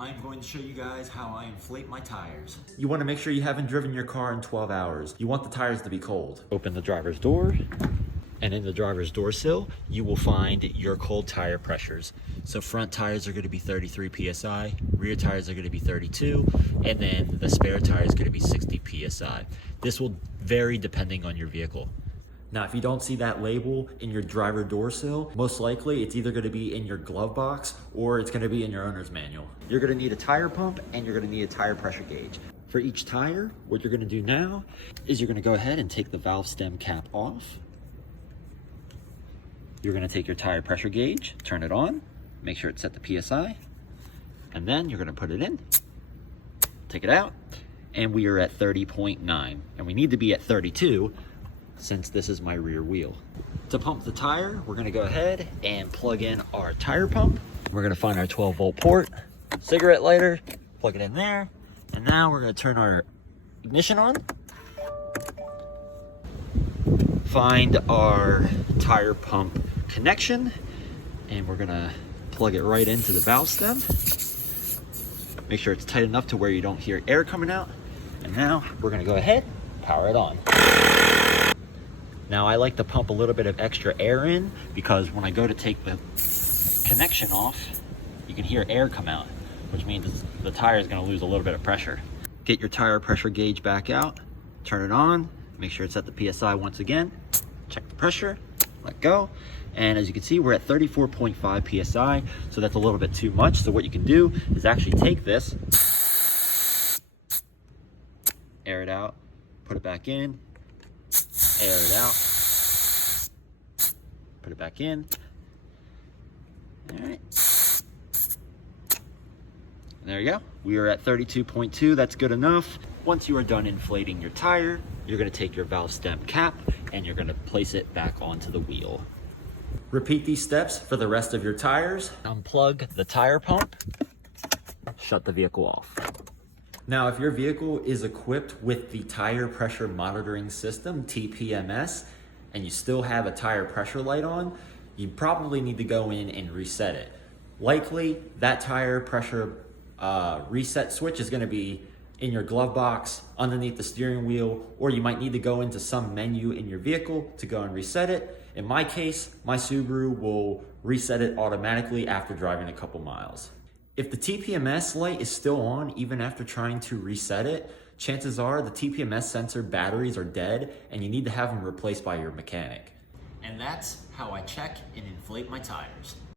I'm going to show you guys how I inflate my tires. You want to make sure you haven't driven your car in 12 hours. You want the tires to be cold. Open the driver's door, and in the driver's door sill, you will find your cold tire pressures. So front tires are going to be 33 PSI, rear tires are going to be 32, and then the spare tire is going to be 60 PSI. This will vary depending on your vehicle. Now, if you don't see that label in your driver door sill, most likely it's either going to be in your glove box or it's going to be in your owner's manual. You're going to need a tire pump and you're going to need a tire pressure gauge. For each tire, what you're going to do now is you're going to go ahead and take the valve stem cap off. You're going to take your tire pressure gauge, turn it on, make sure it's set to PSI, and then you're going to put it in, take it out, and we are at 30.9, and we need to be at 32 since this is my rear wheel. To pump the tire, we're gonna go ahead and plug in our tire pump. We're gonna find our 12-volt port, cigarette lighter, plug it in there, and now we're gonna turn our ignition on. Find our tire pump connection, and we're gonna plug it right into the valve stem. Make sure it's tight enough to where you don't hear air coming out. And now we're gonna go ahead, power it on. Now I like to pump a little bit of extra air in because when I go to take the connection off, you can hear air come out, which means the tire is going to lose a little bit of pressure. Get your tire pressure gauge back out, turn it on, make sure it's at the PSI once again, check the pressure, let go, and as you can see we're at 34.5 PSI, so that's a little bit too much. So what you can do is actually take this, air it out, put it back in, air it out, put it back in. All right. And there you go. We are at 32.2. That's good enough. Once you are done inflating your tire, you're going to take your valve stem cap and you're going to place it back onto the wheel. Repeat these steps for the rest of your tires. Unplug the tire pump. Shut the vehicle off. Now, if your vehicle is equipped with the tire pressure monitoring system, TPMS, and you still have a tire pressure light on, you probably need to go in and reset it. Likely, that tire pressure reset switch is going to be in your glove box, underneath the steering wheel, or you might need to go into some menu in your vehicle to go and reset it. In my case, my Subaru will reset it automatically after driving a couple miles. If the TPMS light is still on even after trying to reset it, chances are the TPMS sensor batteries are dead and you need to have them replaced by your mechanic. And that's how I check and inflate my tires.